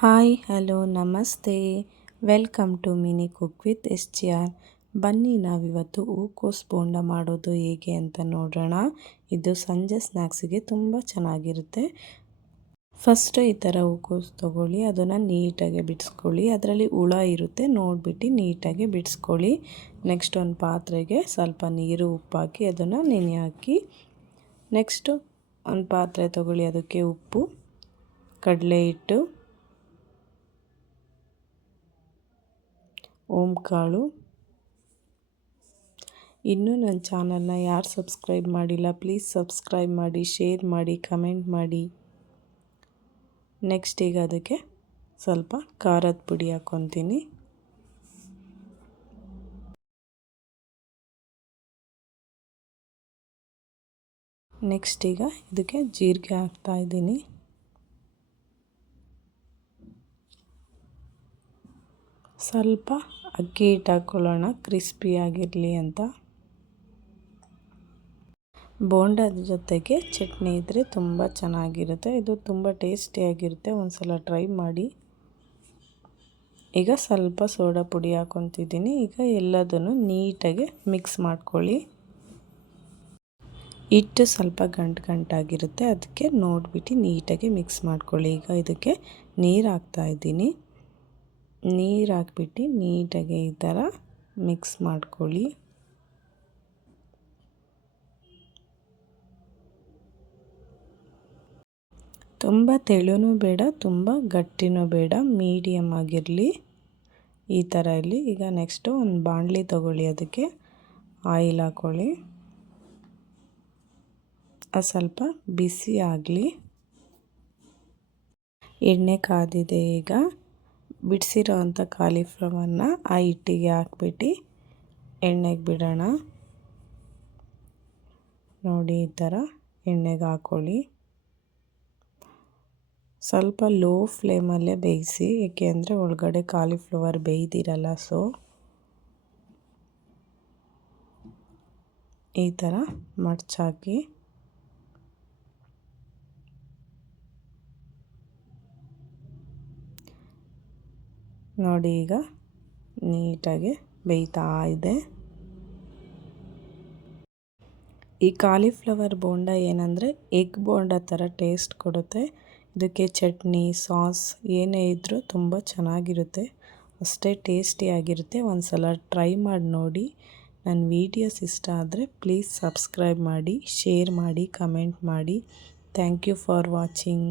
Hi hello ನಮಸ್ತೆ welcome to mini cook with SGR. ಬನ್ನಿ ನಾವಿವತ್ತು ಹೂಕೋಸು ಬೋಂಡ ಮಾಡೋದು ಹೇಗೆ ಅಂತ ನೋಡೋಣ. ಇದು ಸಂಜೆ ಸ್ನ್ಯಾಕ್ಸಿಗೆ ತುಂಬ ಚೆನ್ನಾಗಿರುತ್ತೆ. ಫಸ್ಟು ಈ ಥರ ಹೂಕೋಸು ತೊಗೊಳ್ಳಿ, ಅದನ್ನು ನೀಟಾಗಿ ಬಿಡಿಸ್ಕೊಳ್ಳಿ. ಅದರಲ್ಲಿ ಹುಳ ಇರುತ್ತೆ, ನೋಡಿಬಿಟ್ಟು ನೀಟಾಗಿ ಬಿಡಿಸ್ಕೊಳ್ಳಿ. ನೆಕ್ಸ್ಟ್ ಒಂದು ಪಾತ್ರೆಗೆ ಸ್ವಲ್ಪ ನೀರು ಉಪ್ಪಾಕಿ ಅದನ್ನು ನೆನೆ ಹಾಕಿ. ನೆಕ್ಸ್ಟು ಒಂದು ಪಾತ್ರೆ ತೊಗೊಳ್ಳಿ, ಅದಕ್ಕೆ ಉಪ್ಪು, ಕಡಲೆ ಹಿಟ್ಟು, ಓಂಕಾಳು. ಇನ್ನೂ ನನ್ನ ಚಾನಲ್ನ ಯಾರು ಸಬ್ಸ್ಕ್ರೈಬ್ ಮಾಡಿಲ್ಲ ಪ್ಲೀಸ್ ಸಬ್ಸ್ಕ್ರೈಬ್ ಮಾಡಿ, ಶೇರ್ ಮಾಡಿ, ಕಮೆಂಟ್ ಮಾಡಿ. ನೆಕ್ಸ್ಟ್ ಈಗ ಅದಕ್ಕೆ ಸ್ವಲ್ಪ ಖಾರದ ಪುಡಿ ಹಾಕ್ಕೊತೀನಿ. ನೆಕ್ಸ್ಟ್ ಈಗ ಇದಕ್ಕೆ ಜೀರಿಗೆ ಹಾಕ್ತಾಯಿದ್ದೀನಿ. ಸ್ವಲ್ಪ ಅಕ್ಕಿ ಹಿಟ್ಟು ಹಾಕ್ಕೊಳ್ಳೋಣ ಕ್ರಿಸ್ಪಿಯಾಗಿರಲಿ ಅಂತ. ಬೋಂಡದ ಜೊತೆಗೆ ಚಟ್ನಿ ಇದ್ದರೆ ತುಂಬ ಚೆನ್ನಾಗಿರುತ್ತೆ. ಇದು ತುಂಬ ಟೇಸ್ಟಿಯಾಗಿರುತ್ತೆ, ಒಂದು ಸಲ ಟ್ರೈ ಮಾಡಿ. ಈಗ ಸ್ವಲ್ಪ ಸೋಡಾ ಪುಡಿ ಹಾಕ್ಕೊತಿದ್ದೀನಿ. ಈಗ ಎಲ್ಲದನ್ನು ನೀಟಾಗಿ ಮಿಕ್ಸ್ ಮಾಡ್ಕೊಳ್ಳಿ. ಹಿಟ್ಟು ಸ್ವಲ್ಪ ಗಂಟಾಗಿರುತ್ತೆ, ಅದಕ್ಕೆ ನೋಡಿಬಿಟ್ಟು ನೀಟಾಗಿ ಮಿಕ್ಸ್ ಮಾಡ್ಕೊಳ್ಳಿ. ಈಗ ಇದಕ್ಕೆ ನೀರು ಹಾಕ್ತಾಯಿದ್ದೀನಿ. ನೀರು ಹಾಕ್ಬಿಟ್ಟು ನೀಟಾಗಿ ಈ ಥರ ಮಿಕ್ಸ್ ಮಾಡ್ಕೊಳ್ಳಿ. ತುಂಬ ತೆಳುನೂ ಬೇಡ, ತುಂಬ ಗಟ್ಟಿನೂ ಬೇಡ, ಮೀಡಿಯಮ್ ಆಗಿರಲಿ ಈ ಥರ ಇರಲಿ. ಈಗ ನೆಕ್ಸ್ಟು ಒಂದು ಬಾಣಲಿ ತೊಗೊಳ್ಳಿ, ಅದಕ್ಕೆ ಆಯಿಲ್ ಹಾಕ್ಕೊಳ್ಳಿ. ಅದು ಸ್ವಲ್ಪ ಬಿಸಿ ಆಗಲಿ. ಎಣ್ಣೆ ಕಾದಿದೆ. ಈಗ ಬಿಡಿಸಿರೋ ಅಂಥ ಕಾಲಿಫ್ಲವರ್ನ ಆ ಹಿಟ್ಟಿಗೆ ಹಾಕ್ಬಿಟ್ಟು ಎಣ್ಣೆಗೆ ಬಿಡೋಣ. ನೋಡಿ ಈ ಥರ ಎಣ್ಣೆಗೆ ಹಾಕ್ಕೊಳ್ಳಿ. ಸ್ವಲ್ಪ ಲೋ ಫ್ಲೇಮಲ್ಲೇ ಬೇಯಿಸಿ, ಏಕೆ ಅಂದರೆ ಒಳಗಡೆ ಕಾಲಿಫ್ಲವರ್ ಬೇಯ್ದಿರಲ್ಲ. ಸೊ ಈ ಥರ ಮಡ್ಚಾಕಿ. ನೋಡಿ ಈಗ ನೀಟಾಗಿ ಬೇಯ್ತಾ ಇದೆ. ಈ ಕಾಲಿಫ್ಲವರ್ ಬೋಂಡ ಏನಂದರೆ ಎಗ್ ಬೋಂಡ ಥರ ಟೇಸ್ಟ್ ಕೊಡುತ್ತೆ. ಇದಕ್ಕೆ ಚಟ್ನಿ, ಸಾಸ್ ಏನೇ ಇದ್ದರೂ ತುಂಬ ಚೆನ್ನಾಗಿರುತ್ತೆ, ಅಷ್ಟೇ ಟೇಸ್ಟಿಯಾಗಿರುತ್ತೆ. ಒಂದು ಸಲ ಟ್ರೈ ಮಾಡಿ ನೋಡಿ. ನನ್ನ ವೀಡಿಯೋಸ್ ಇಷ್ಟ ಆದರೆ ಪ್ಲೀಸ್ ಸಬ್ಸ್ಕ್ರೈಬ್ ಮಾಡಿ, ಶೇರ್ ಮಾಡಿ, ಕಮೆಂಟ್ ಮಾಡಿ. Thank you for watching.